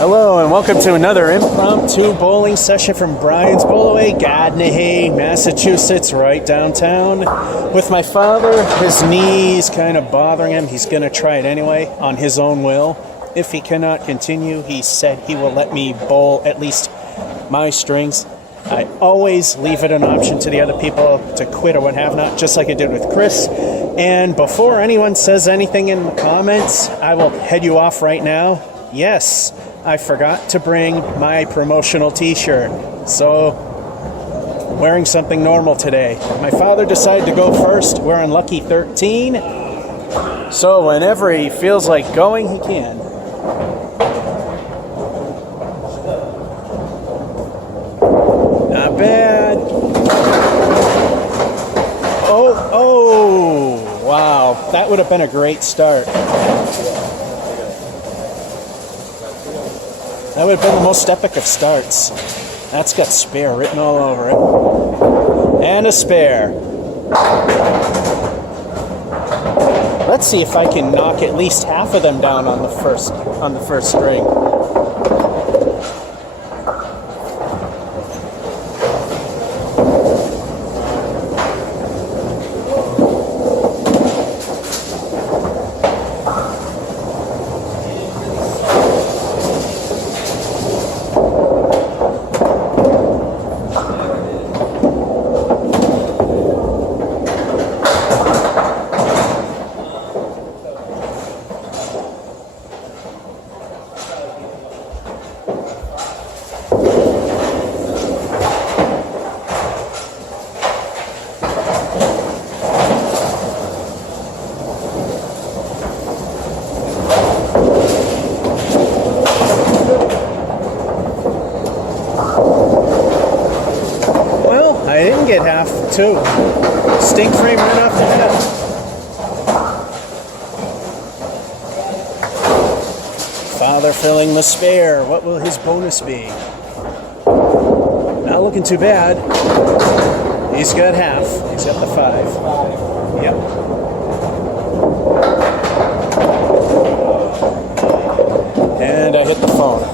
Hello and welcome to another impromptu bowling session from Brian's Bowlaway, Gardner, Massachusetts, right downtown. With my father, his knee's kind of bothering him. He's going to try it anyway on his own will. If he cannot continue, he said he will let me bowl at least my strings. I always leave it an option to the other people to quit or what have not, just like I did with Chris. And before anyone says anything in the comments, I will head you off right now. Yes, I forgot to bring my promotional t-shirt, so wearing something normal today. My father decided to go first. We're on lucky 13, so whenever he feels like going, he can. Not bad. Oh, wow, that would have been a great start. That would have been the most epic of starts. That's got spare written all over it. And a spare. Let's see if I can knock at least half of them down on the first string. I didn't get half, too. Stink frame right off the head. Father filling the spare. What will his bonus be? Not looking too bad. He's got half. He's got the 5. Yep. And I hit the phone.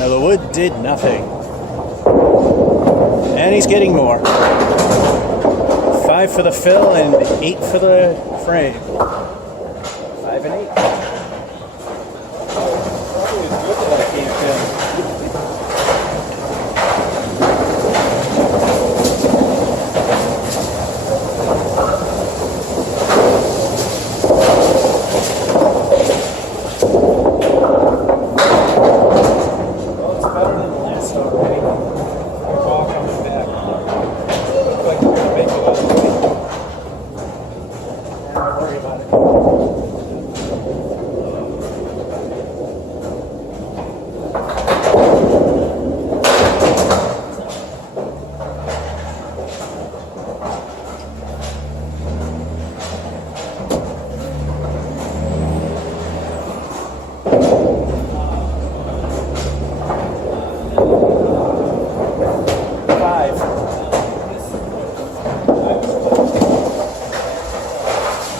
The wood did nothing. And he's getting more. 5 for the fill and 8 for the frame. 5 and 8.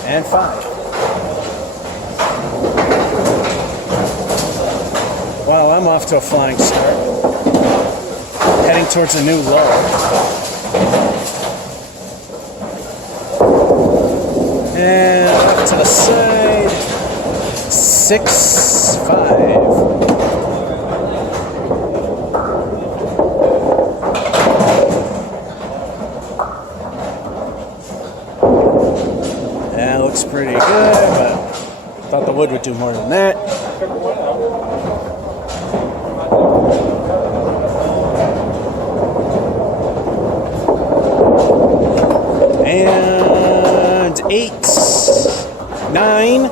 And 5. Well, I'm off to a flying start. Heading towards a new low. And up to the side. 6, 5. That looks pretty good, but thought the wood would do more than that. And 8, 9,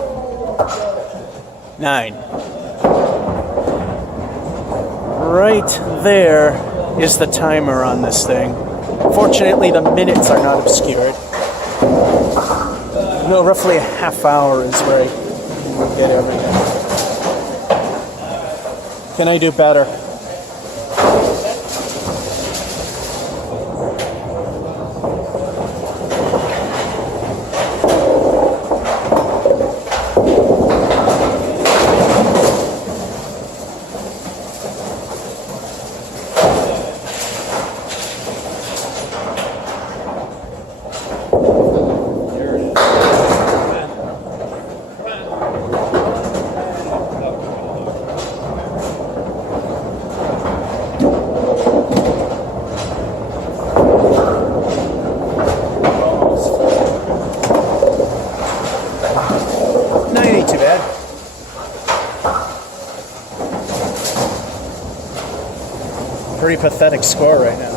9. Right there is the timer on this thing. Fortunately, the minutes are not obscured. No, roughly a half hour is where I get everything. Can I do better? pretty pathetic score right now.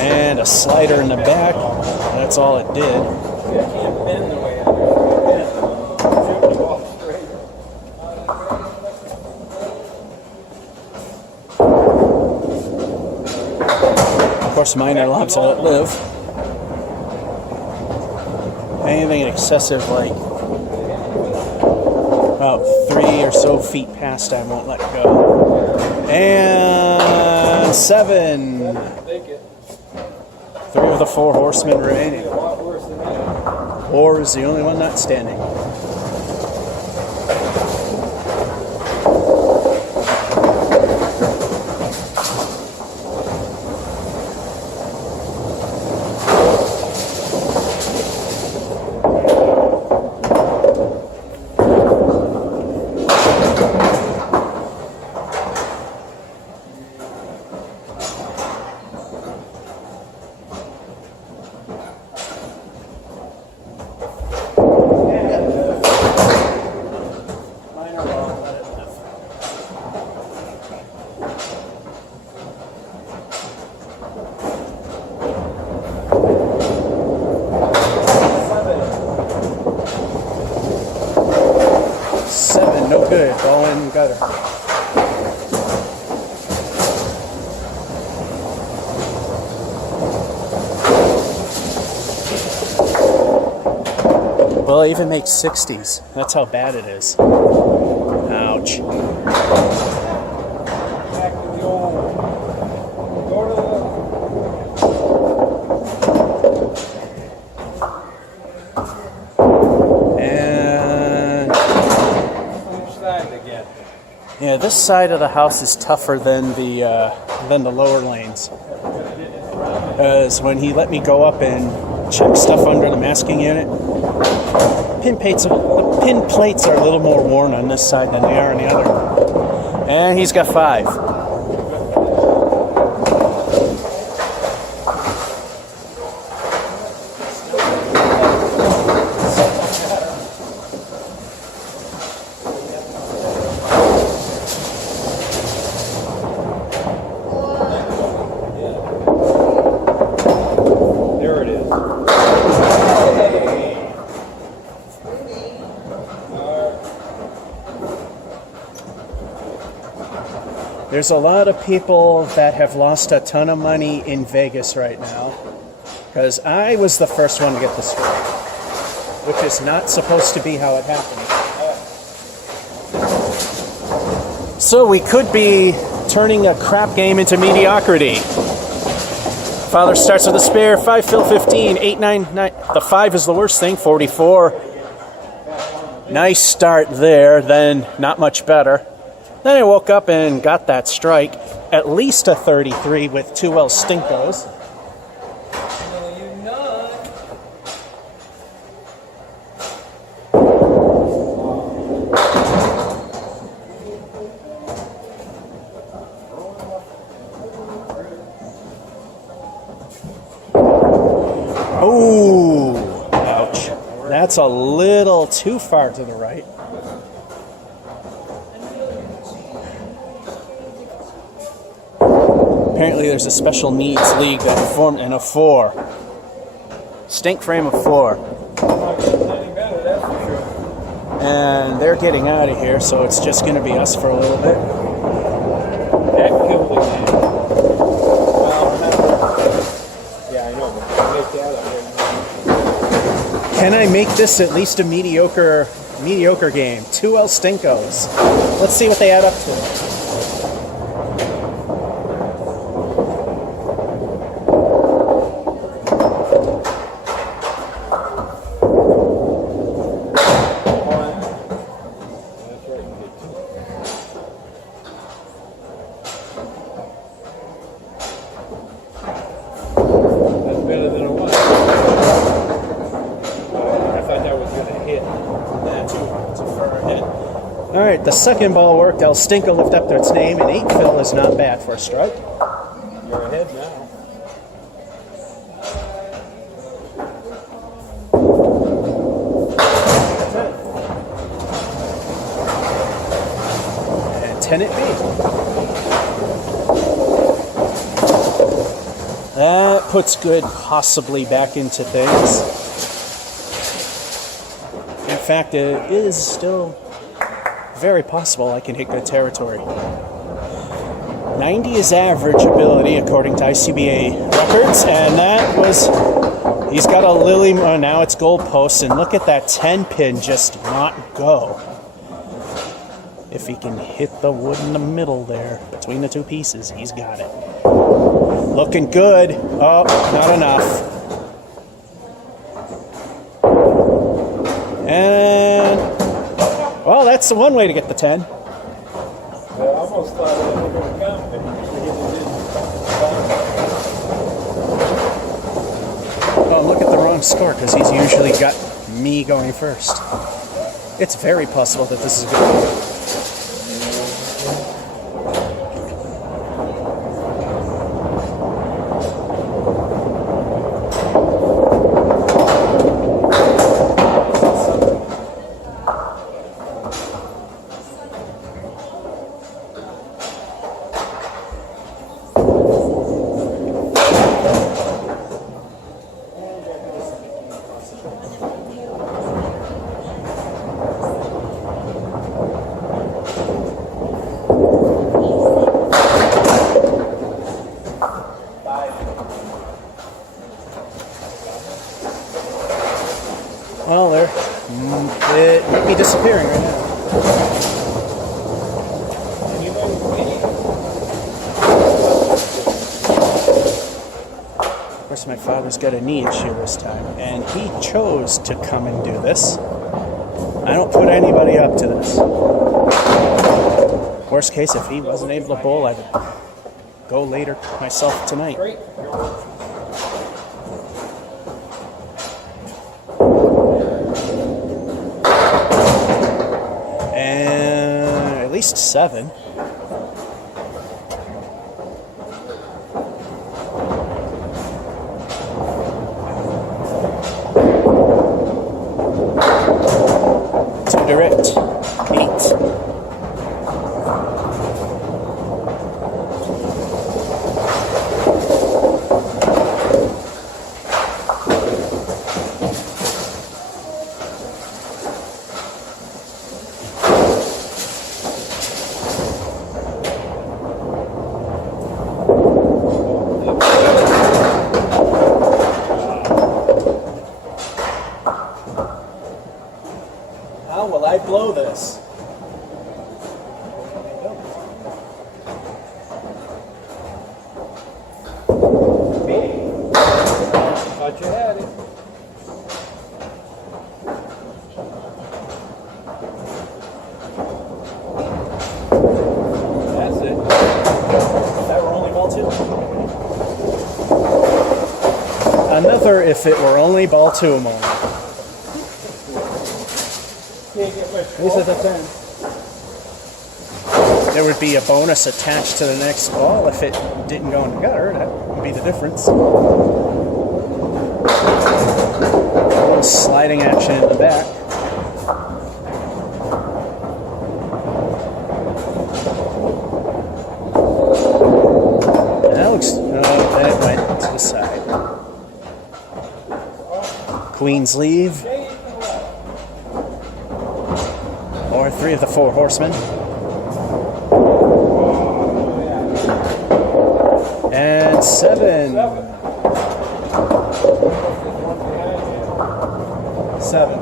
And a slider in the back. That's all it did. Of course, minor lobs outlive. Anything excessive, like about 3 or so feet past, I won't let go. And 7. 3 of the 4 horsemen remaining. Or is the only one not standing. No good. Ball in gutter. Well, it even makes 60s. That's how bad it is. Ouch. Yeah, this side of the house is tougher than the lower lanes. Because when he let me go up and check stuff under the masking unit, the pin plates are a little more worn on this side than they are on the other. And he's got 5. There's a lot of people that have lost a ton of money in Vegas right now because I was the first one to get the strike, which is not supposed to be how it happened. So we could be turning a crap game into mediocrity. Father starts with a spare, 5 fill 15, 8, 9, 9. The 5 is the worst thing, 44. Nice start there, then not much better. Then I woke up and got that strike, at least a 33 with 2 El Stinkos. Oh, ouch. That's a little too far to the right. Apparently there's a special needs league that formed in a 4. Stink frame of 4. And they're getting out of here, so it's just going to be us for a little bit. Can I make this at least a mediocre game? 2 El Stinkos. Let's see what they add up to. Alright, the second ball worked. El Stinko lift up its name, and 8 fill is not bad for a strike. You're ahead now. can it be? That puts good possibly back into things. In fact, it is still very possible I can hit good territory. 90 is average ability according to ICBA records, and that was, he's got a lily, now it's goalposts, and look at that 10 pin just not go. If he can hit the wood in the middle there, between the two pieces, he's got it. Looking good. Oh, not enough. And, well, that's the one way to get the 10. I almost thought it was going to come, but Oh, look at the wrong score, because he's usually got me going first. It's very possible that this is good. Well, there. It might be disappearing right now. Of course, my father's got a knee issue this time, and he chose to come and do this. I don't put anybody up to this. Worst case, if he wasn't able to bowl, I would go later myself tonight. At least 7. Too direct. 8. How will I blow this? thought you had it. That's it. If that were only ball 2. Another if it were only ball 2 moment. This is a 10. There would be a bonus attached to the next ball if it didn't go in the gutter. That would be the difference. A little sliding action in the back. That looks. Oh, that went to the side. Queen's leave. Or 3 of the 4 horsemen. And 7. 7.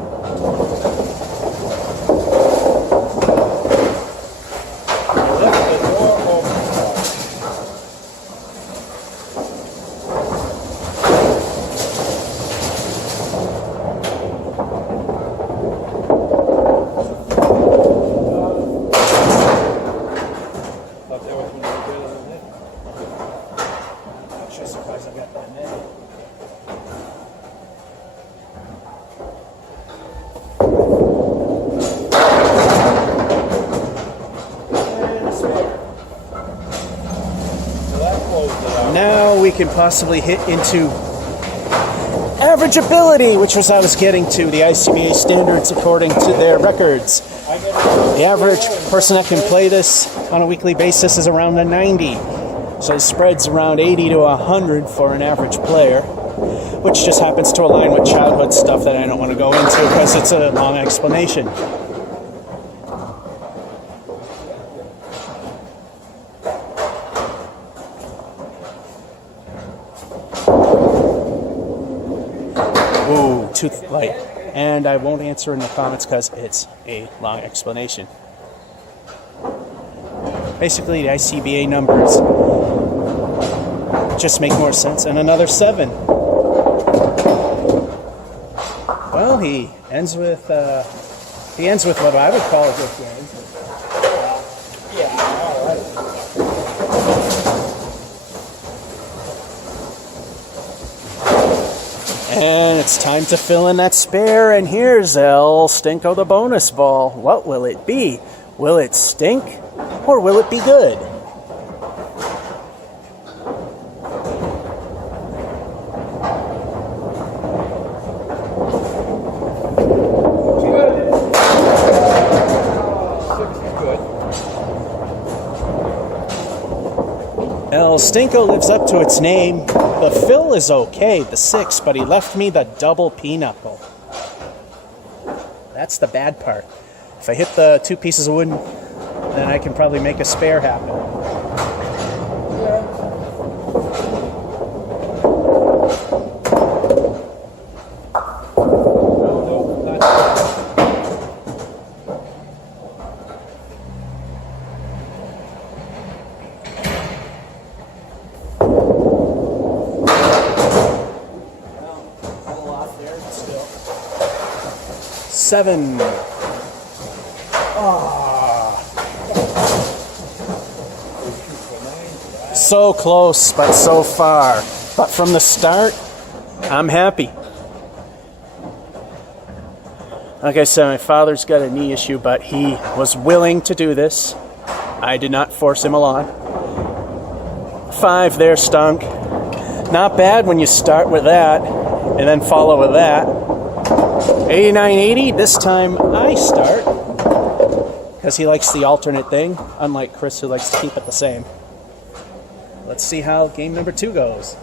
Now we can possibly hit into average ability, which was I was getting to, the ICBA standards according to their records. The average person that can play this on a weekly basis is around a 90. So the spread's around 80 to 100 for an average player, which just happens to align with childhood stuff that I don't want to go into because it's a long explanation. Ooh, too light. And I won't answer in the comments because it's a long explanation. Basically, the ICBA numbers just make more sense. And another 7. Well, he ends with what I would call a good game. Yeah, all right. And it's time to fill in that spare, and here's El Stinko, the bonus ball. What will it be? Will it stink, or will it be good? El Stinko lives up to its name. The fill is okay, the 6, but he left me the double pinochle. That's the bad part. If I hit the 2 pieces of wood, then I can probably make a spare happen. Seven. So close, but so far. But from the start, I'm happy. Like I said, my father's got a knee issue, but he was willing to do this. I did not force him along. 5 there stunk. Not bad when you start with that and then follow with that. 89.80, this time I start because he likes the alternate thing, unlike Chris who likes to keep it the same. Let's see how game number 2 goes.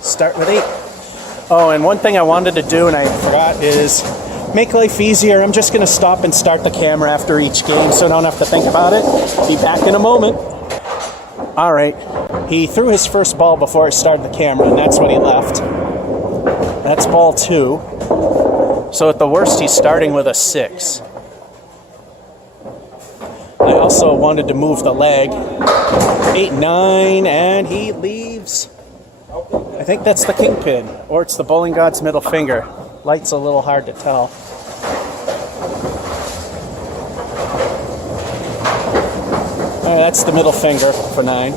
Start with 8. Oh, and one thing I wanted to do and I forgot is make life easier. I'm just going to stop and start the camera after each game so I don't have to think about it. Be back in a moment. All right. He threw his first ball before I started the camera, and that's when he left. That's ball 2. So at the worst, he's starting with a 6. I also wanted to move the leg. 8, 9, and he leaves. I think that's the kingpin, or it's the bowling god's middle finger. Light's a little hard to tell. All right, that's the middle finger for 9.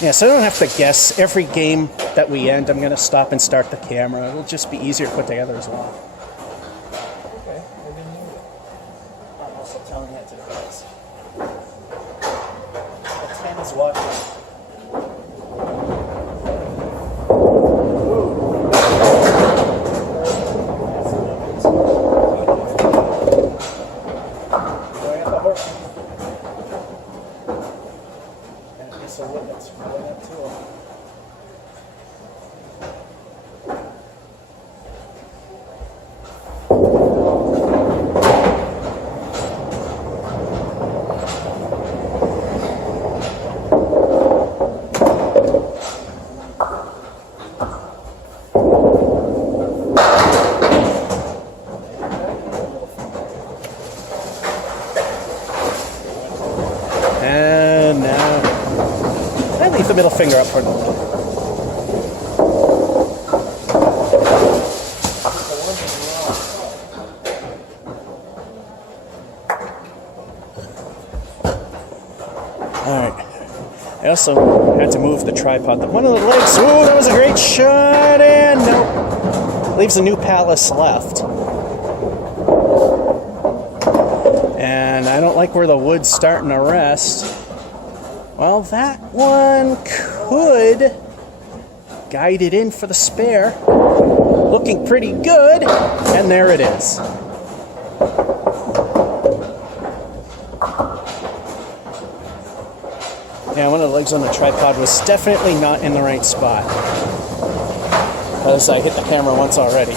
Yeah, so I don't have to guess. Every game that we end, I'm going to stop and start the camera. It'll just be easier to put together as well. Okay, I didn't know that. I'm also telling that to the guys. The 10 is watching. middle finger up for the one. Alright. I also had to move the tripod. One of the legs, ooh, that was a great shot, and nope. Leaves a new palace left. And I don't like where the wood's starting to rest. Well, that one could guide it in for the spare. Looking pretty good, and there it is. Yeah, one of the legs on the tripod was definitely not in the right spot. Because I hit the camera once already.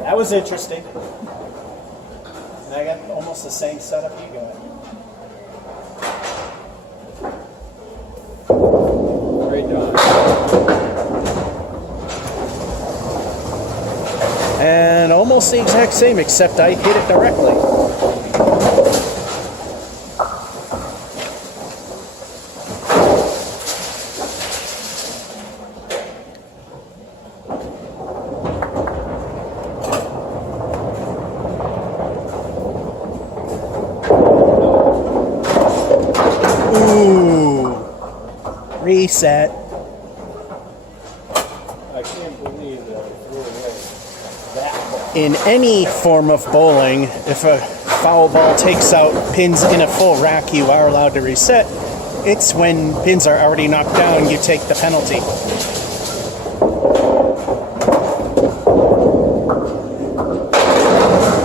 That was interesting. And I got almost the same setup you got. Great job. And almost the exact same, except I hit it directly. Reset. I can't believe that it threw away that ball. In any form of bowling, if a foul ball takes out pins in a full rack, you are allowed to reset. It's when pins are already knocked down, you take the penalty.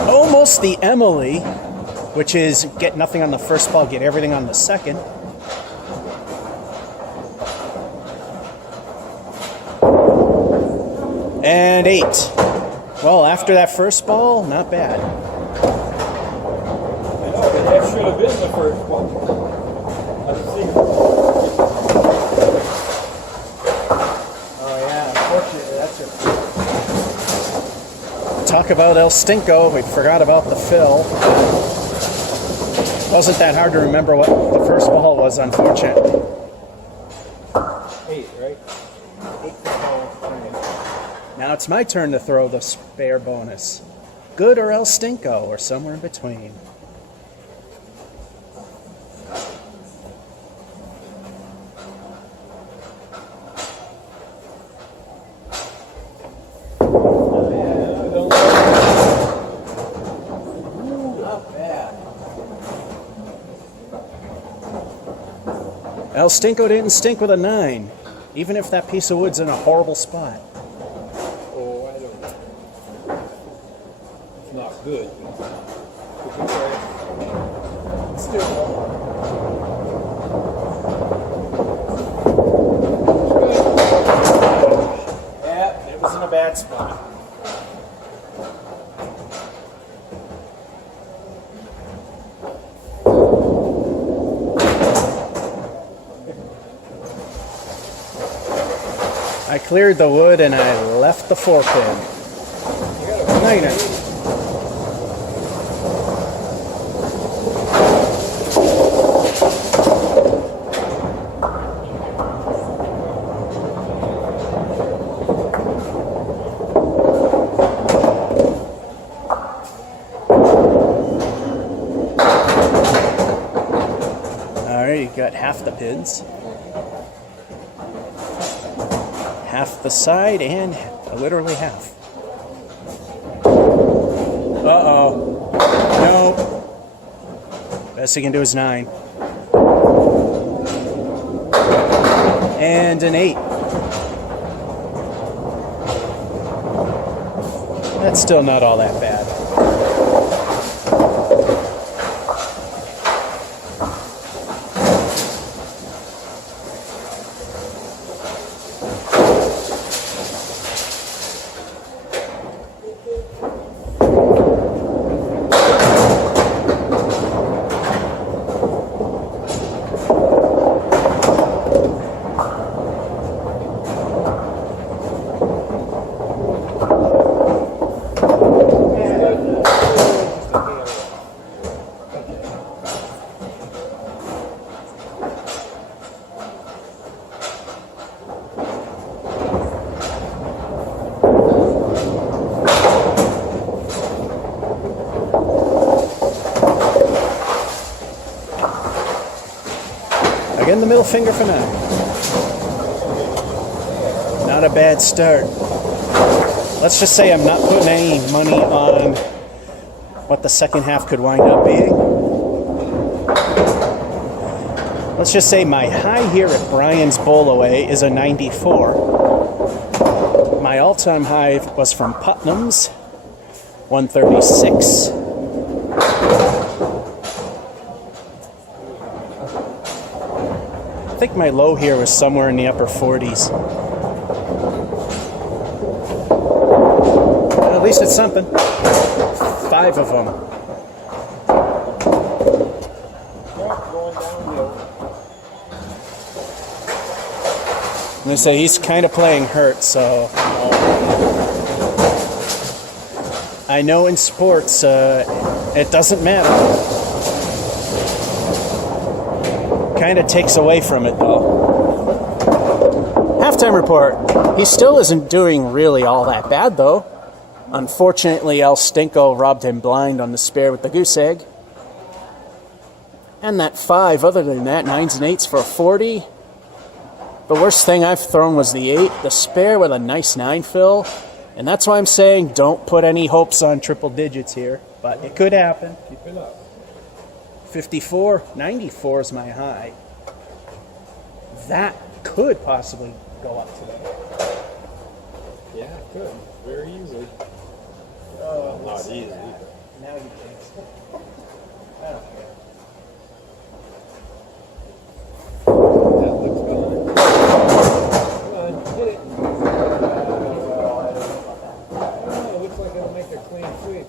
Almost the Emily, which is get nothing on the first ball, get everything on the second. And 8. Well, after that first ball, not bad. I know, but that should have been the first one. Let's see. Oh, yeah, unfortunately, that's it. Talk about El Stinko. We forgot about the fill. Wasn't that hard to remember what the first ball was, unfortunately. 8, right? 8 ball. Now it's my turn to throw the spare bonus. Good or El Stinko, or somewhere in between. Not bad. El Stinko didn't stink with a 9, even if that piece of wood's in a horrible spot. Oh, I don't know. It's not good. Still. Yeah, it was in a bad spot. I cleared the wood and I left the 4-pin. Niner. Alright, you got half the pins. Half the side and literally half. Uh-oh. No. Best he can do is 9. And an 8. That's still not all that bad. And the middle finger for 9. Not a bad start. Let's just say I'm not putting any money on what the second half could wind up being. Let's just say my high here at Brian's Bowlaway is a 94. My all-time high was from Putnam's, 136. I think my low here was somewhere in the upper 40s. At least it's something. 5 of them. And they say he's kind of playing hurt, so I know in sports it doesn't matter. Kind of takes away from it, though. Halftime report. He still isn't doing really all that bad, though. Unfortunately, El Stinko robbed him blind on the spare with the goose egg. And that 5, other than that, 9s and 8s for a 40. The worst thing I've thrown was the 8, the spare with a nice 9 fill. And that's why I'm saying don't put any hopes on triple digits here. But it could happen. Keep it up. 54, 94 is my high. That could possibly go up today. Yeah, it could. Very easily. Not easy. Now you can. I don't care. That looks fine. Come on, hit it. Oh, it looks like it'll make a clean sweep.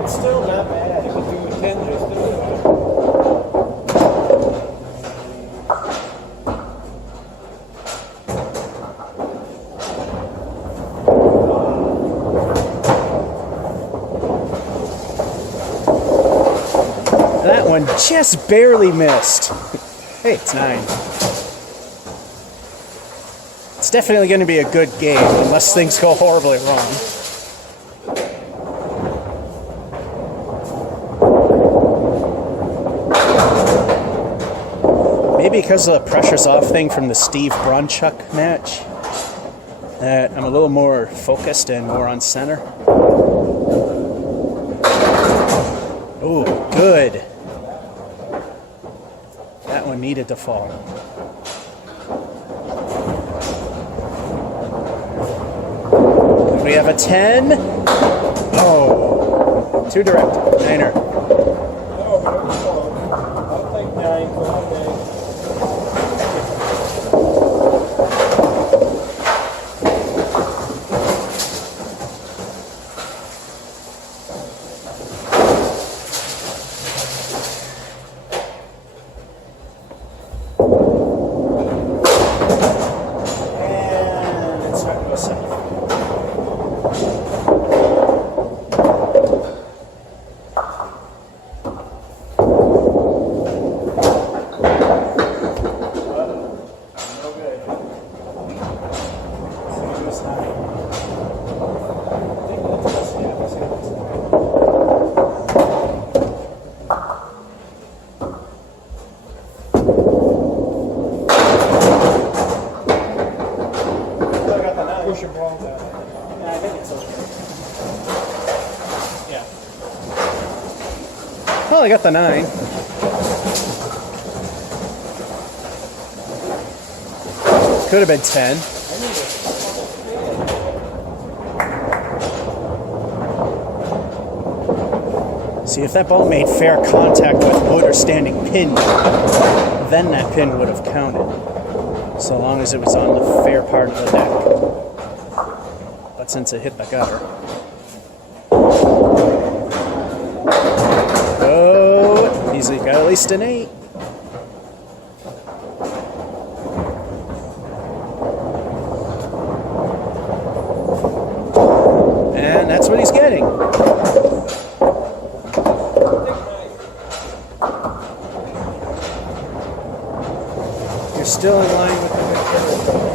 It's still not bad. You could do a 10 just to do it. That one just barely missed. Hey, it's 9. It's definitely going to be a good game unless things go horribly wrong. Maybe because of the pressure's off thing from the Steve Bronchuk match, that I'm a little more focused and more on center. Ooh, good. That one needed to fall. We have a 10. Oh, too direct. 9er. I'll take 9 for all day. And it's starting to go south. Push your ball down. Yeah, I think it's okay. Yeah. Well, I got the 9. Could have been 10. See, if that ball made fair contact with wood or standing pin, then that pin would have counted. So long as it was on the fair part of the deck. But since it hit the gutter. Oh, he's got at least an 8. And that's what he's getting. You're still in line with the good territory.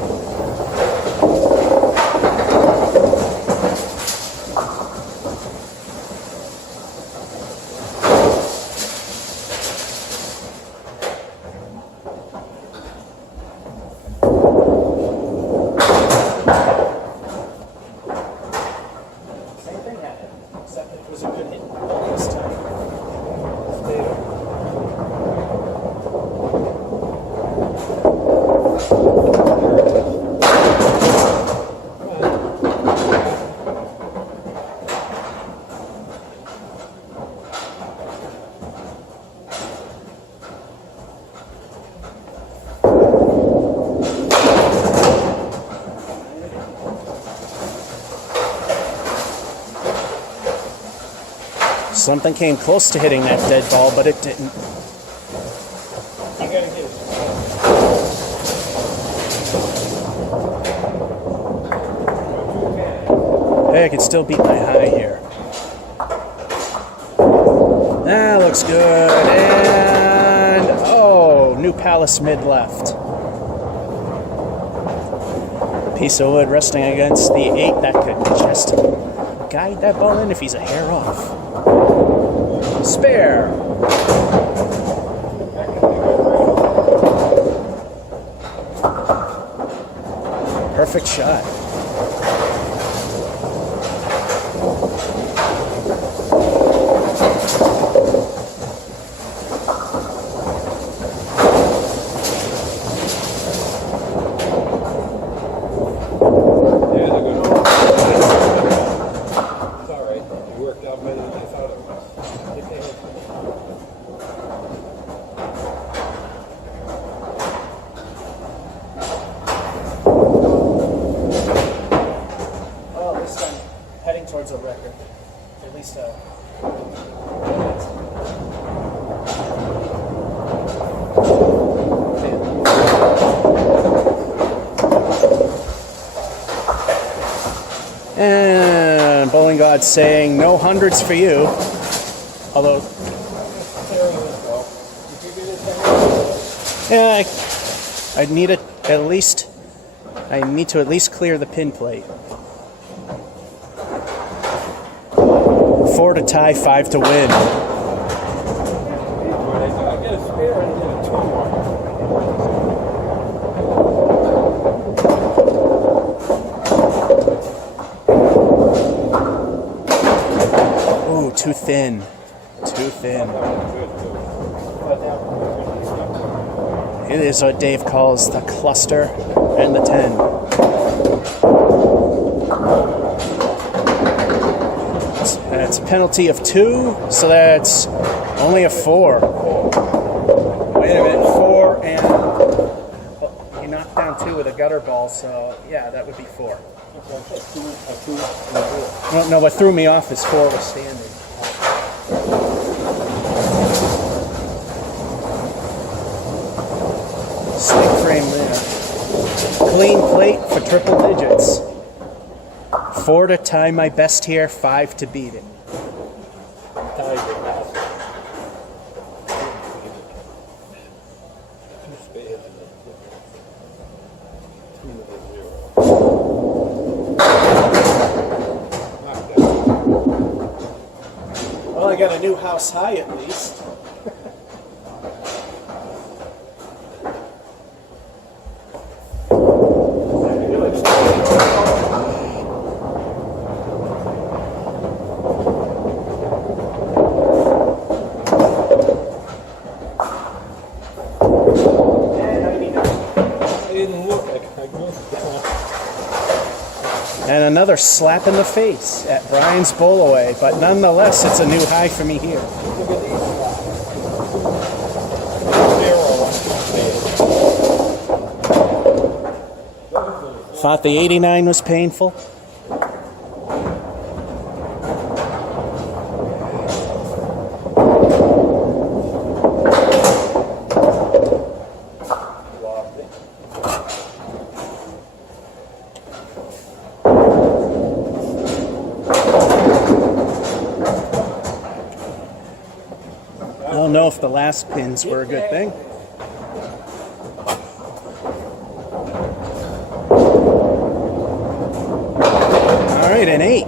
Same thing happened, except it was a good hit this time. Something came close to hitting that dead ball, but it didn't. You gotta get it. Hey, I can still beat my high here. That looks good. And oh, New Palace mid left. Piece of wood resting against the 8. That could just guide that ball in if he's a hair off. Spare. Perfect shot. Towards a record, at least and Bowling God saying no hundreds for you, although yeah, I need to at least clear the pin plate. 4 to tie, 5 to win. I get a spare and get a 2 more. Ooh, too thin. Too thin. It is what Dave calls the cluster and the 10. That's a penalty of 2, so that's only a 4. Wait a minute, 4 and well, he knocked down 2 with a gutter ball, so yeah, that would be 4. Well, no, what threw me off is 4 was standing. Snake frame there. Clean plate for triple digits. 4 to tie my best here, 5 to beat it. Well, I got a new house high at least. And another slap in the face at Brian's Bowlaway, but nonetheless, it's a new high for me here. Thought the 89 was painful. I don't know if the last pins were a good thing. right, an 8.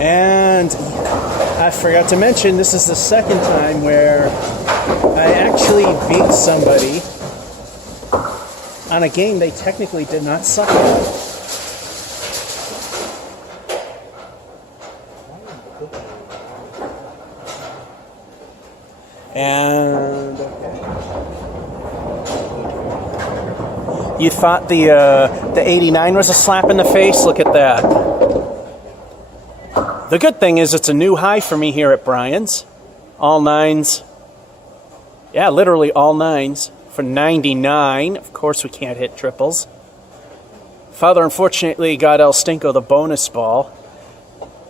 And I forgot to mention, this is the second time where I actually beat somebody on a game they technically did not suck at. And you thought the 89 was a slap in the face? Look at that. The good thing is it's a new high for me here at Brian's. All 9s. Yeah, literally all 9s for 99. Of course we can't hit triples. Father unfortunately got El Stinko the bonus ball.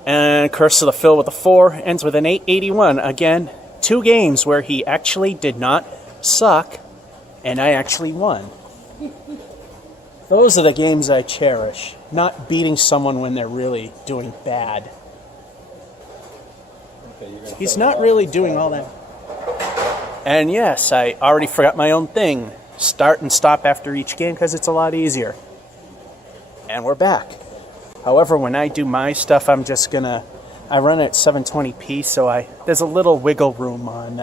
And Curse of the Phil with a 4. Ends with an 881. Again, 2 games where he actually did not suck, and I actually won. Those are the games I cherish. Not beating someone when they're really doing bad. He's not really doing all that. And yes, I already forgot my own thing. Start and stop after each game because it's a lot easier. And we're back. However, when I do my stuff, I'm just gonna... I run it at 720p, so there's a little wiggle room on...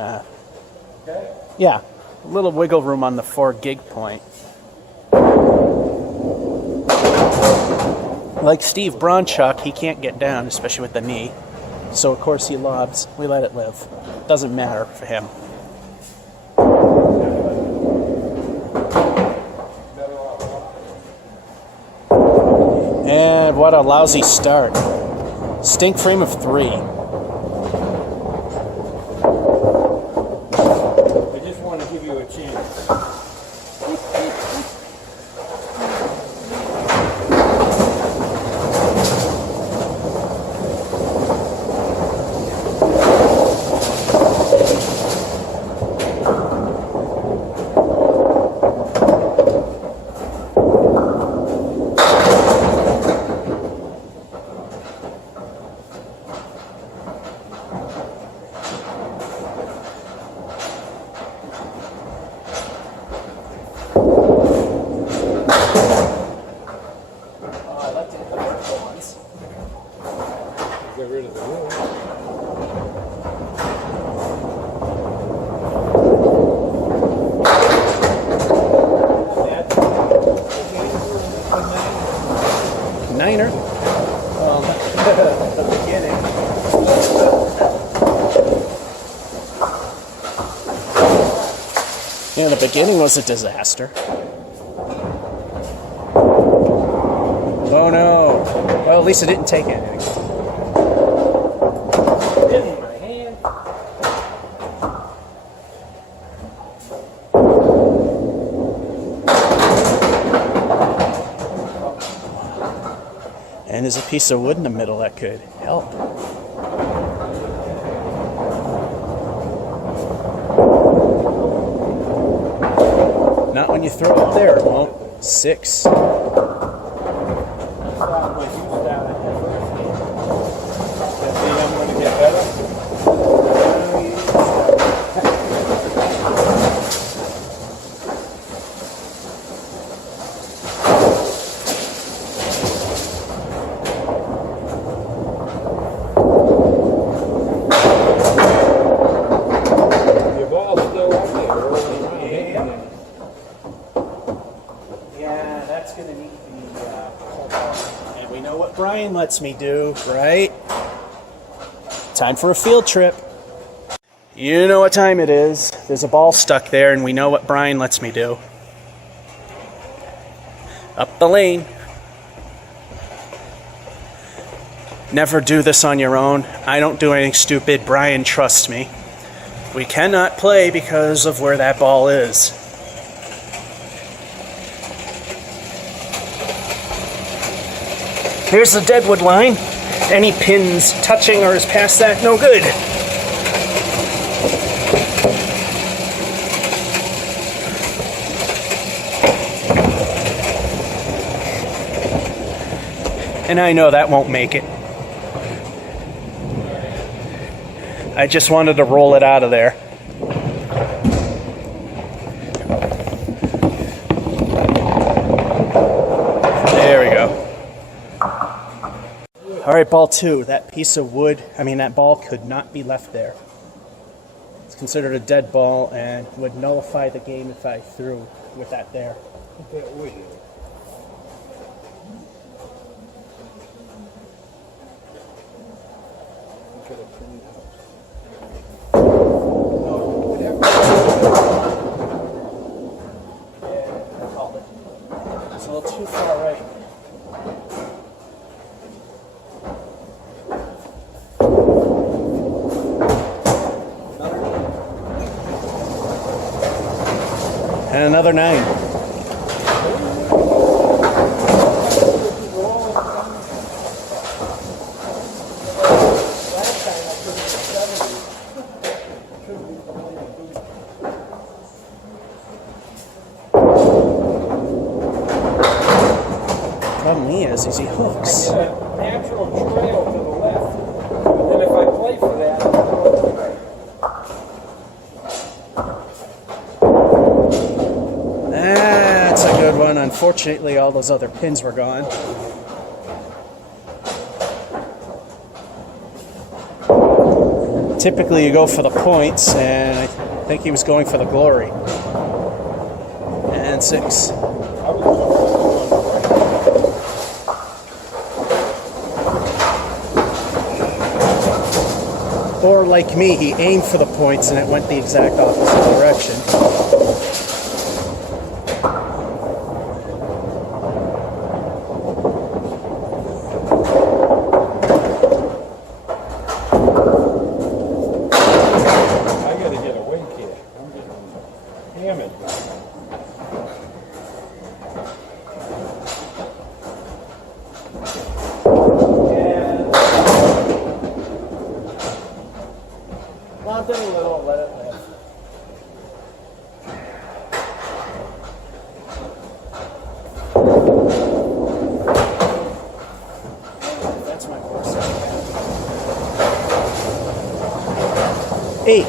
Yeah, a little wiggle room on the 4 gig point. Like Steve Bronchuk, he can't get down, especially with the knee. So, of course, he lobs. We let it live. Doesn't matter for him. And what a lousy start. Stink frame of 3. I just want to give you a chance. Get rid of the room. Niner. The beginning. Yeah, the beginning was a disaster. Oh no. Well, at least it didn't take anything. In my hand. And there's a piece of wood in the middle that could help. Not when you throw it there, it won't. 6. I'm going to get better. Your ball's still up there early on. Yeah, that's going to need to be pulled out. And we know what Brian lets me do, right? Time for a field trip. You know what time it is. There's a ball stuck there, and we know what Brian lets me do. Up the lane. Never do this on your own. I don't do anything stupid. Brian trusts me. We cannot play because of where that ball is. Here's the deadwood line. Any pins touching or is past that, no good. And I know that won't make it. I just wanted to roll it out of there. All right, ball 2. That piece of wood, that ball could not be left there. It's considered a dead ball and would nullify the game if I threw with that there. That wood. It's a little too far right. And another 9. Problem is he hooks. I get a natural trail to the left, but then if I play for that, I'm going to That's a good one. Unfortunately, all those other pins were gone. Typically, you go for the points, and I think he was going for the glory. And 6. Or like me, he aimed for the points and it went the exact opposite direction. I got to get away here. I'm getting hammered. Lobbed it a little, let it live. That's my horse. 8.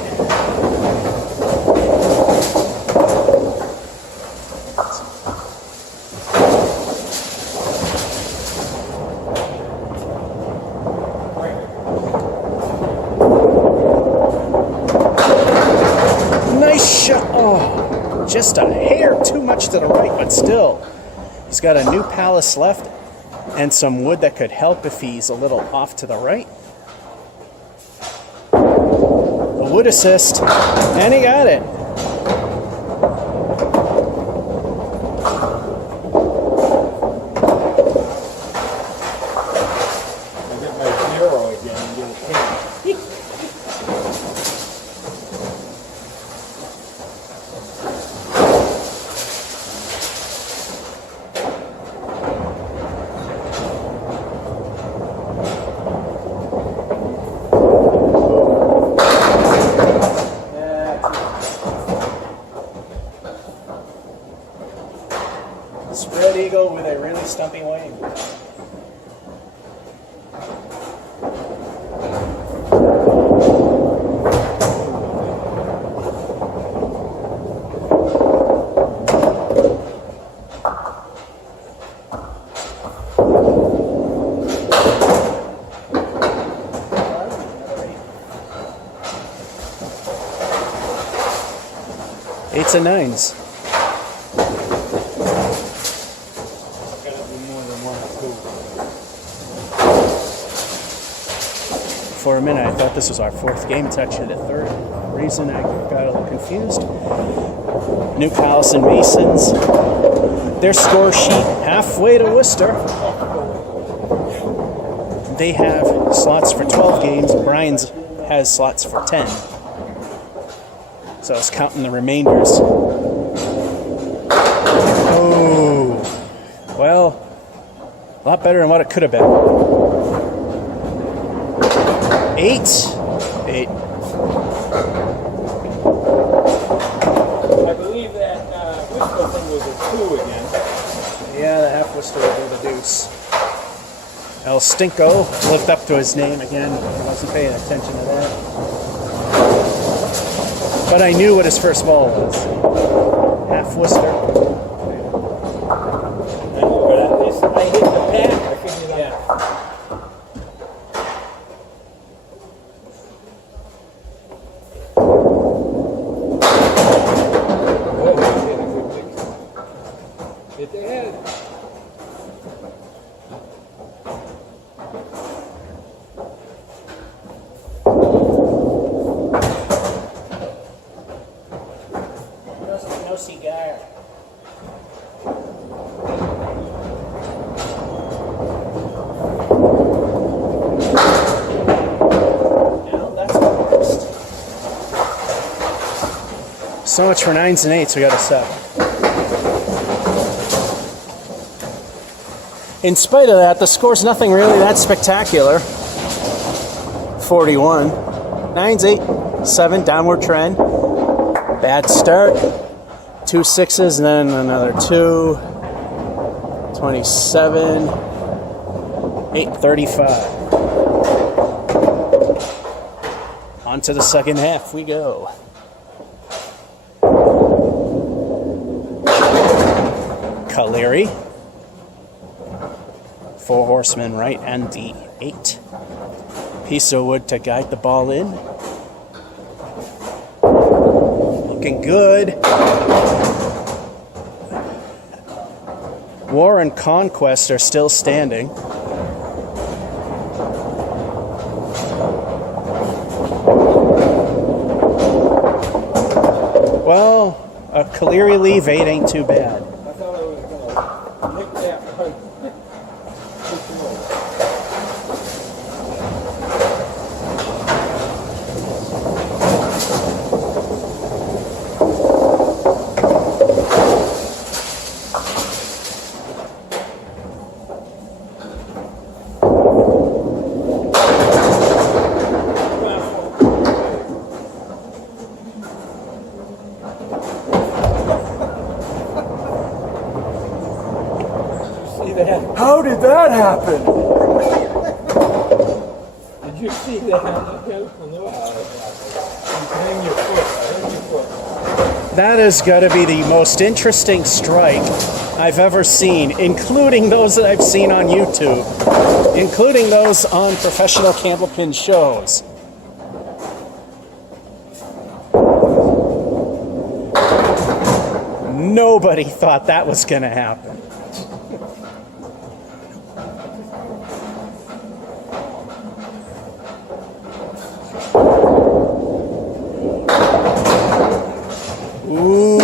Nice shot. Oh, just a hair too much to the right, but still. He's got a new palace left and some wood that could help if he's a little off to the right. A wood assist, and he got it. I get my 0 again and get a 10. Spread eagle with a really stumpy wing. Eights and 9s. For a minute, I thought this was our 4th game. It's actually the 3rd. Reason I got a little confused. New Palace and Masons. Their score sheet halfway to Worcester. They have slots for 12 games. Brian's has slots for 10. So I was counting the remainders. Oh, well, a lot better than what it could have been. 8. 8. I believe that Whistler thing was a 2 again. Yeah, the half Worcester will do the deuce. El Stinko lived up to his name again. I wasn't paying attention to that. But I knew what his first ball was. Half Worcester. I know, but at least I hit the pad. I figured out. Hit the head. No cigar. No, that's the worst. So much for 9s and 8s, we got a 7. In spite of that, the score's nothing really that spectacular. 41. 9s, 8, 7, downward trend. Bad start. 2 6s, and then another 2. 27. 8:35. On to the second half we go. Caleri. 4 horsemen right and the 8. Piece of wood to guide the ball in. Looking good. War and Conquest are still standing. Well, a Caleri leave 8 ain't too bad. I thought I was going to nick that one. How did that happen? Did you see that? Hang your foot. Hang your foot. That has got to be the most interesting strike I've ever seen, including those that I've seen on YouTube, including those on professional candlepin shows. Nobody thought that was going to happen. Ooh.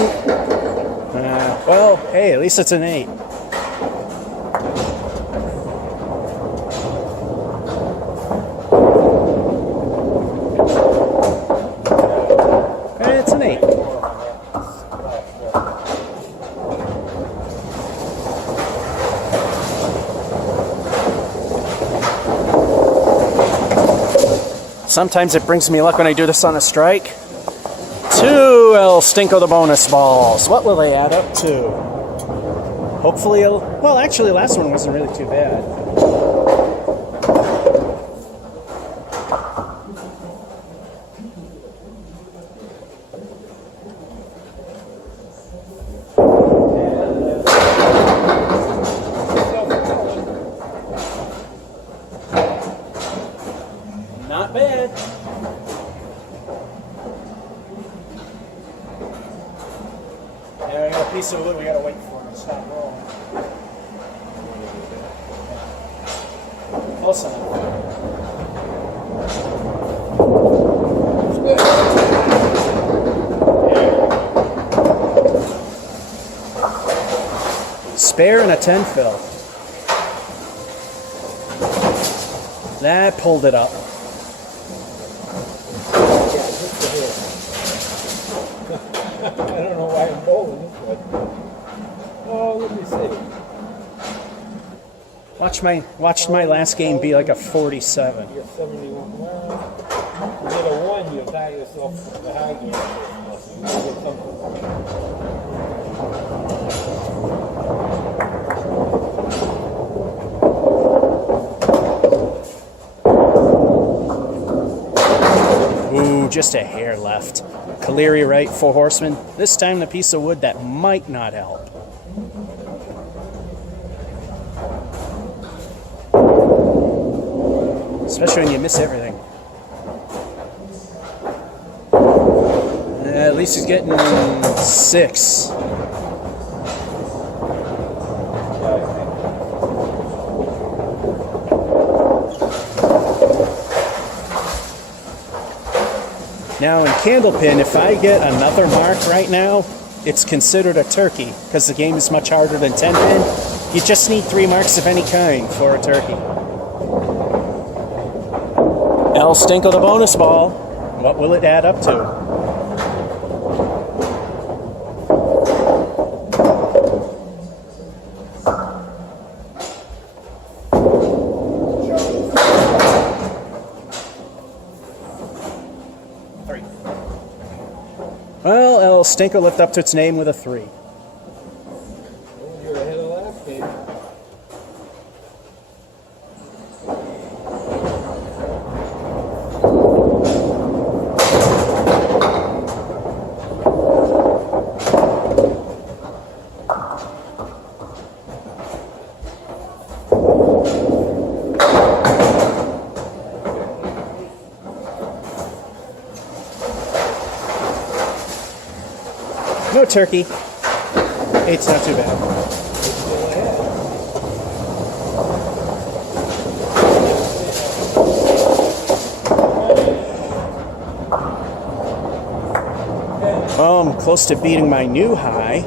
Well, hey, at least it's an 8. Hey, it's an 8. Sometimes it brings me luck when I do this on a strike. 2 El Stinko the bonus balls. What will they add up to? Hopefully, well, actually, the last one wasn't really too bad. Not bad. Yeah, I got a piece of wood we gotta wait for it to stop rolling. Close enough. Spare and a 10 fill. That pulled it up. I don't know why I'm bowling, but let me see. Watch my last game be like a 47. You're 71. Well, you get a 1, you'll tie yourself to the high game. You get something. Ooh, just a hair left. Caleri right, 4 horsemen. This time the piece of wood that might not help. Especially when you miss everything. At least he's getting 6. Now in candlepin, if I get another mark right now, it's considered a turkey because the game is much harder than 10-pin. You just need 3 marks of any kind for a turkey. El Stinkle the bonus ball. What will it add up to? Well, El Stinker lived up to its name with a 3. You're ahead of last game. No turkey. 8's not too bad. Well, I'm close to beating my new high.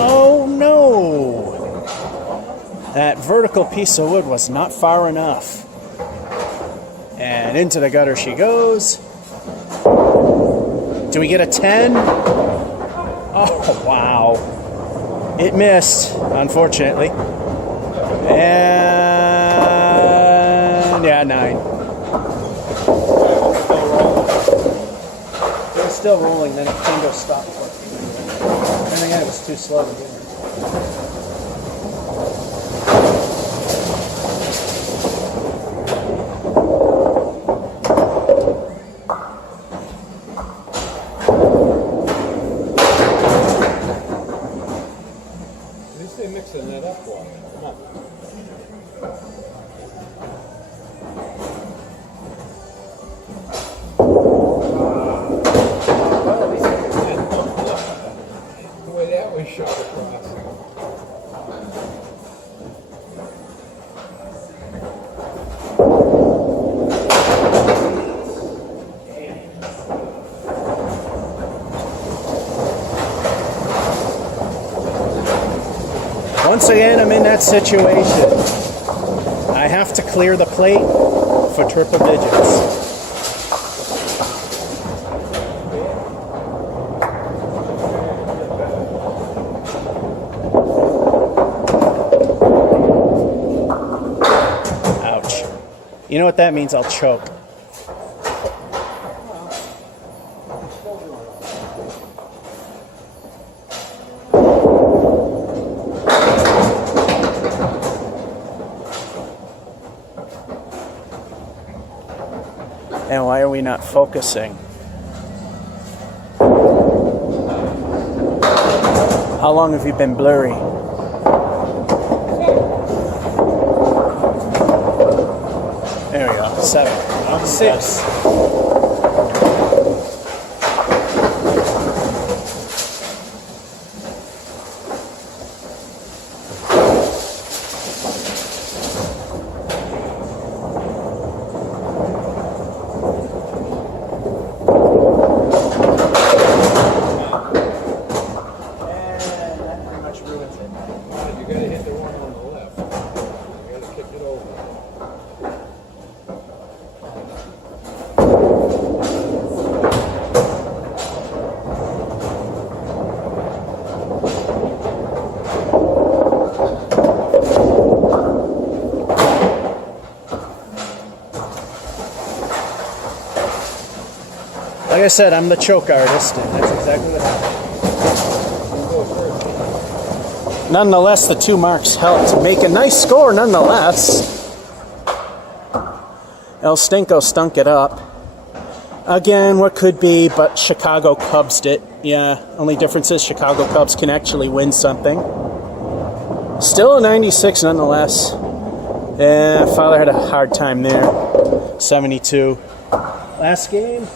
Oh no! That vertical piece of wood was not far enough. And into the gutter she goes. Do we get a 10? Oh, wow. It missed, unfortunately. And yeah, 9. It was still rolling, then it kind of stopped working. And again, it was too slow to do it. At least they're mixing that up for me. Come on. The way that was shot across. Once again, I'm in that situation. I have to clear the plate for triple digits. Ouch. You know what that means? I'll choke. And why are we not focusing? How long have you been blurry? There we go. 7. 6. You gotta hit the one on the left. You gotta kick it over. Like I said, I'm the choke artist, and that's exactly what happened. Nonetheless, the 2 marks helped make a nice score nonetheless. El Stinko stunk it up. Again, what could be, but Chicago Cubs'd it. Yeah, only difference is Chicago Cubs can actually win something. Still a 96 nonetheless. Yeah, Father had a hard time there. 72. Last game.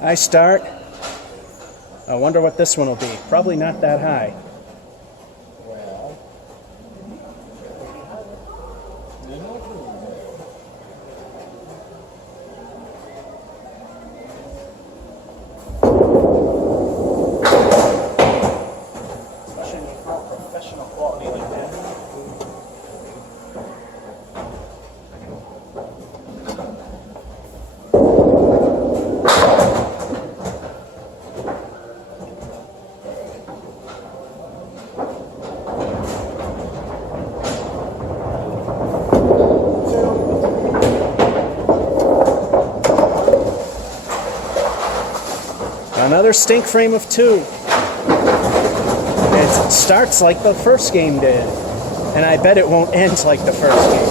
I start. I wonder what this one will be. Probably not that high. Another stink frame of 2. It starts like the first game did, and I bet it won't end like the first game.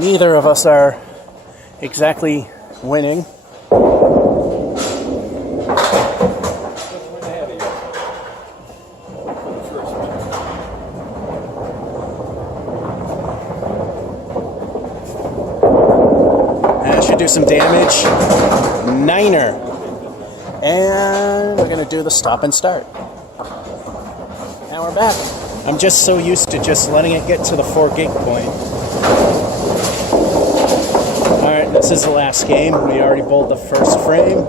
Neither of us are exactly winning. Do some damage. Niner. And we're going to do the stop and start. And we're back. I'm just so used to just letting it get to the 4 gig point. Alright, this is the last game. We already bowled the first frame.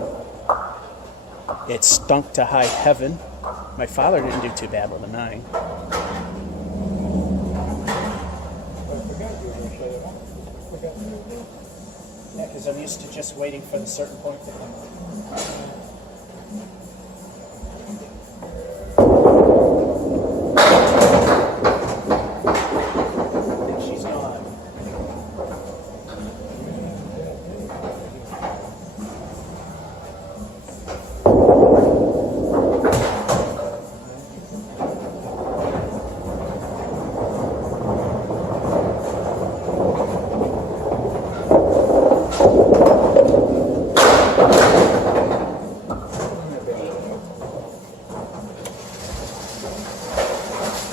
It stunk to high heaven. My father didn't do too bad with a 9. Yeah, because I'm used to just waiting for the certain point to come. And she's gone.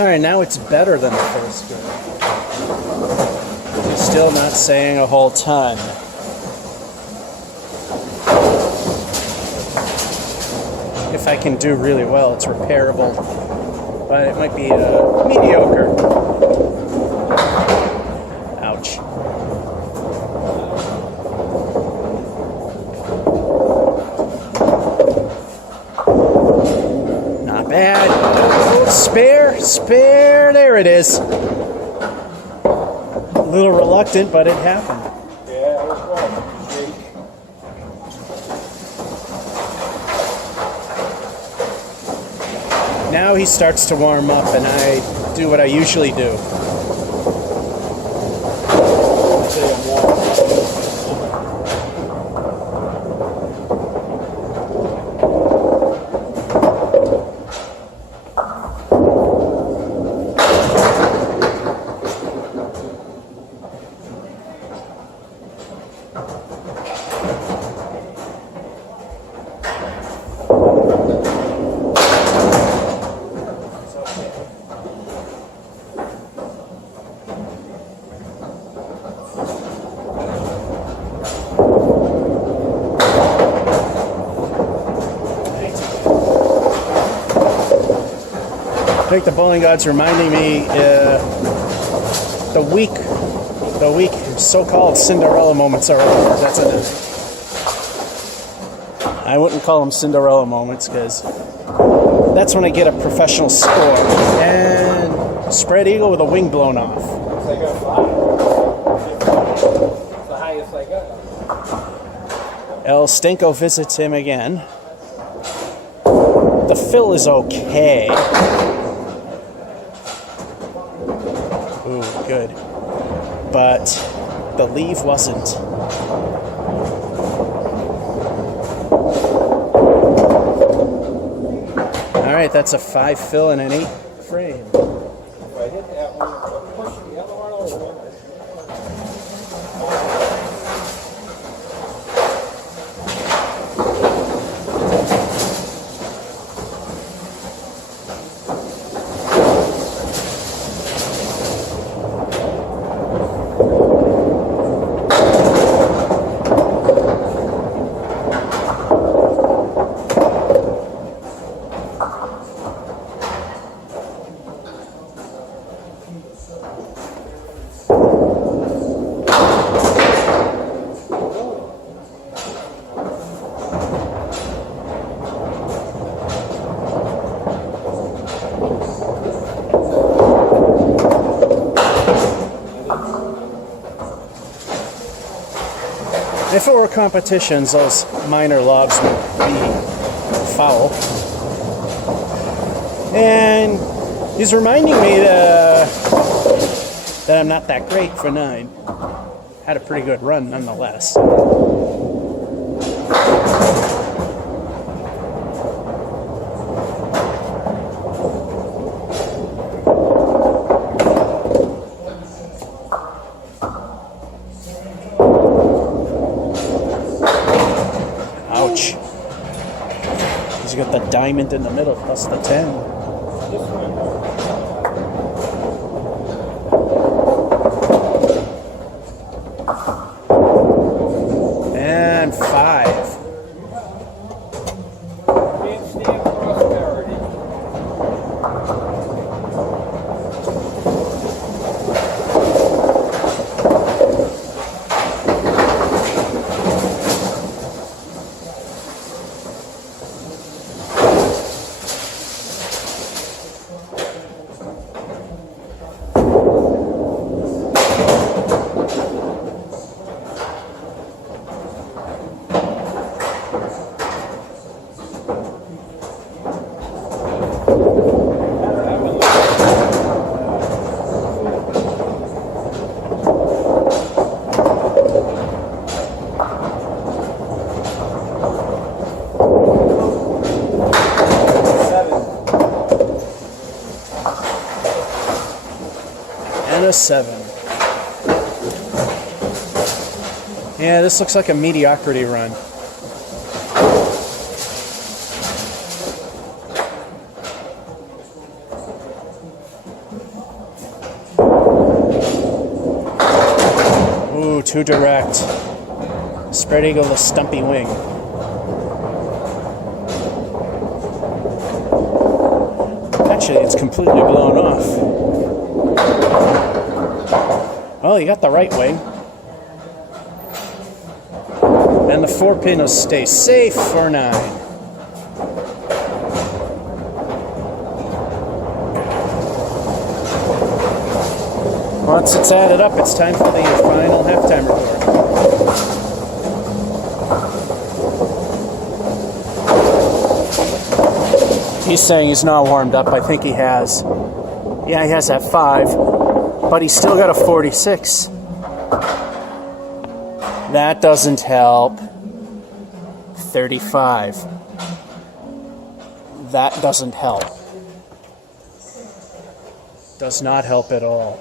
Alright, now it's better than the first game. He's still not saying a whole ton. If I can do really well, it's repairable. But it might be mediocre. Ouch. Not bad. Oh, spare, there it is. A little reluctant, but it happened. Yeah, it was right. Now he starts to warm up, and I do what I usually do. I think the bowling gods reminding me the weak so-called Cinderella moments are over. That's it. I wouldn't call them Cinderella moments because that's when I get a professional score. And spread eagle with a wing blown off. I got 5. It's the highest I got. El Stinko visits him again. The fill is okay. Ooh, good. But the leave wasn't. Alright, that's a 5 fill and an 8 frame. If I hit that one, push the other one over. If it were competitions, those minor lobs would be foul. And he's reminding me that I'm not that great for 9. Had a pretty good run nonetheless. Ouch. He's got the diamond in the middle plus the 10. And 5. Handstand prosperity. And a 7. Yeah, this looks like a mediocrity run. Ooh, too direct. Spread eagle to stumpy wing. Actually, it's completely blown off. Oh, you got the right wing. And the 4-pin will stay safe for 9. Once it's added up, it's time for the final halftime report. He's saying he's not warmed up. I think he has. Yeah, he has that 5, but he's still got a 46. That doesn't help. 35. That doesn't help. Does not help at all.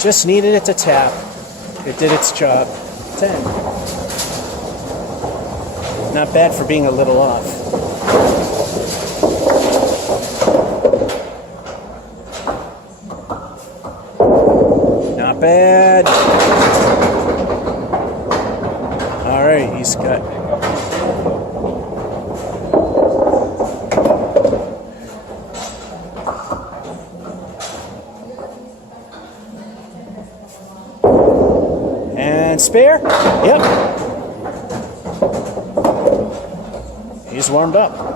Just needed it to tap. It did its job. 10. Not bad for being a little off. Not bad. All right, he's got... And spare? Yep. He's warmed up.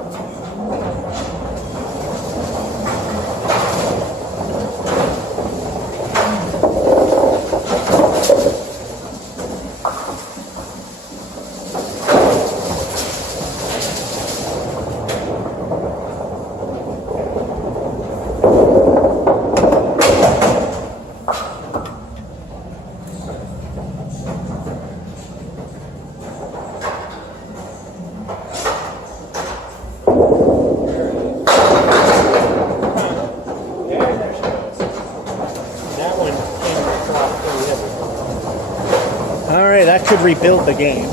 That could rebuild the game.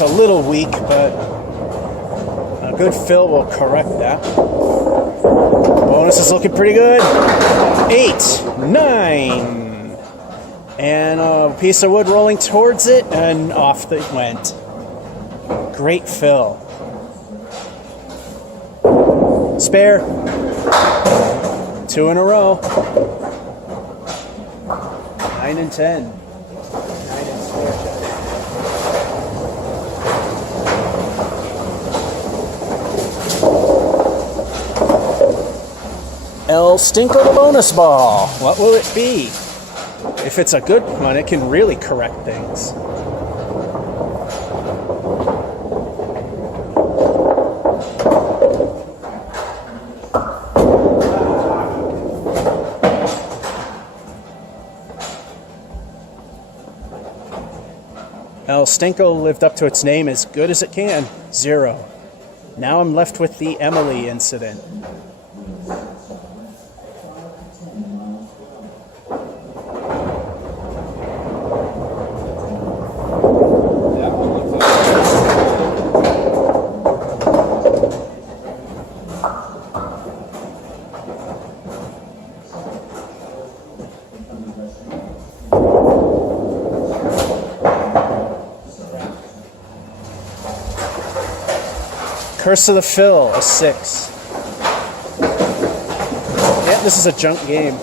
It's a little weak, but a good fill will correct that. Bonus is looking pretty good. 8, 9. And a piece of wood rolling towards it, and off it went. Great fill. Spare. 2 in a row. 9 and 10. 9 and spare. El Stinko the bonus ball. What will it be? If it's a good one, it can really correct things. El Stinko lived up to its name as good as it can. 0. Now I'm left with the Emily incident. Curse of the Fill, a 6. Yeah, this is a junk game.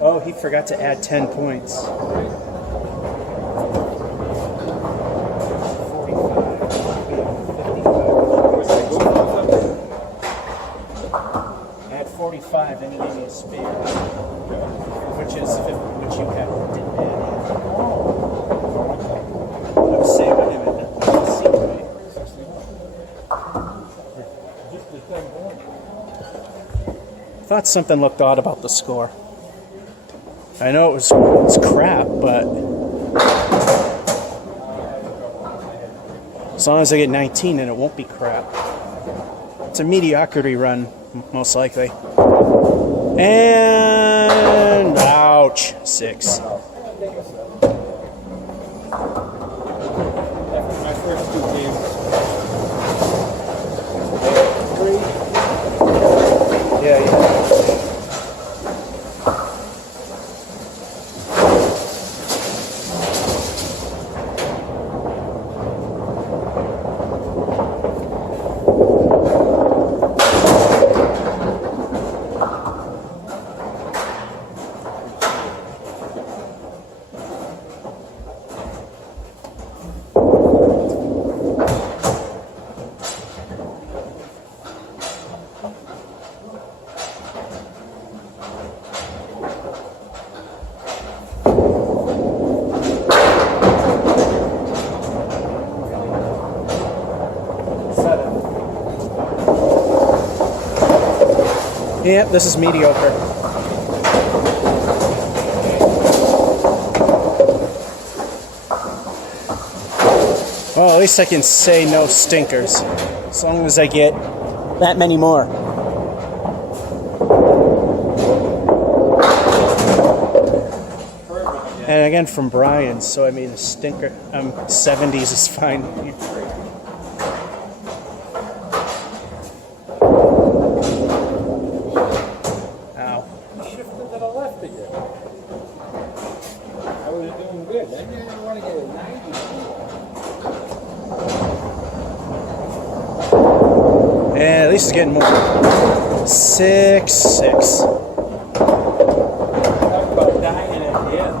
Oh, he forgot to add 10 points. Add 45, and he gave me a spare, which you didn't add. I'm saving him at the secret. Thought something looked odd about the score. I know it's crap, but as long as I get 19, then it won't be crap. It's a mediocrity run, most likely. And ouch, 6. After my first 2 games. 3. Yeah. Yep, this is mediocre. Well, at least I can say no stinkers. As long as I get that many more. And again from Brian, so I mean a stinker. 70s is fine. Yeah, at least it's getting more. 6, 6. Talk about dying at the end.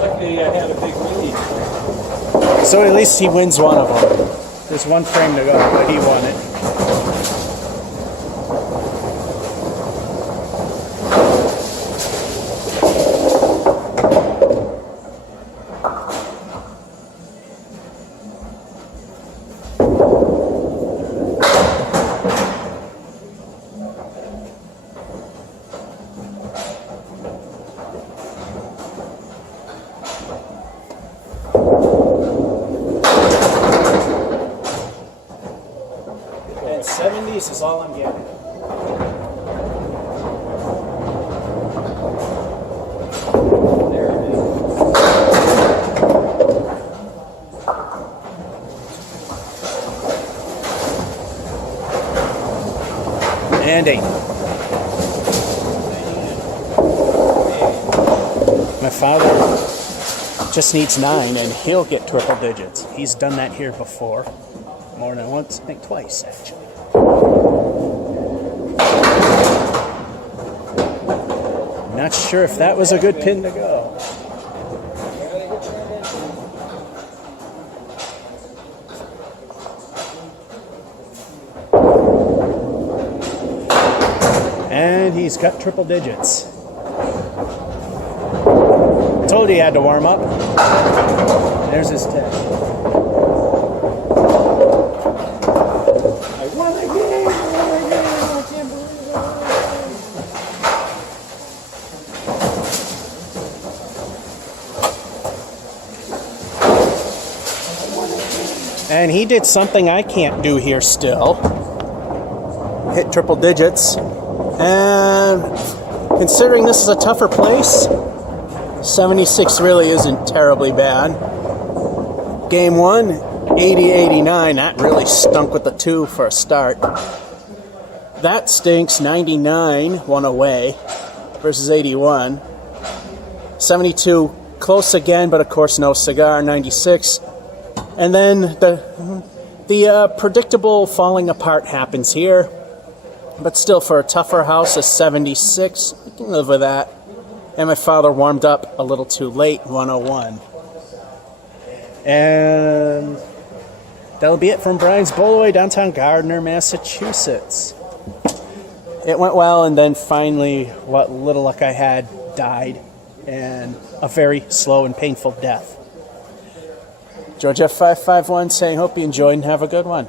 Luckily, I had a big lead. So at least he wins one of them. There's one frame to go, but he won it. place is all I'm getting. There it is. And 8. My father just needs 9 and he'll get triple digits. He's done that here before. More than once, I think twice actually. Not sure if that was a good pin to go. And he's got triple digits. Told you he had to warm up. There's his 10. I won again! I can't believe it! And he did something I can't do here still. Hit triple digits. And considering this is a tougher place, 76 really isn't terribly bad. Game 1, 80-89. That really stunk with the 2 for a start. That stinks. 99, 1 away versus 81. 72, close again, but of course no cigar. 96. And then the predictable falling apart happens here. But still, for a tougher house, a 76, I can live with that. And my father warmed up a little too late, 101. And that'll be it from Brian's Bowlaway, downtown Gardner, Massachusetts. It went well, and then finally, what little luck I had died, and a very slow and painful death. George F551 saying, hope you enjoyed and have a good one.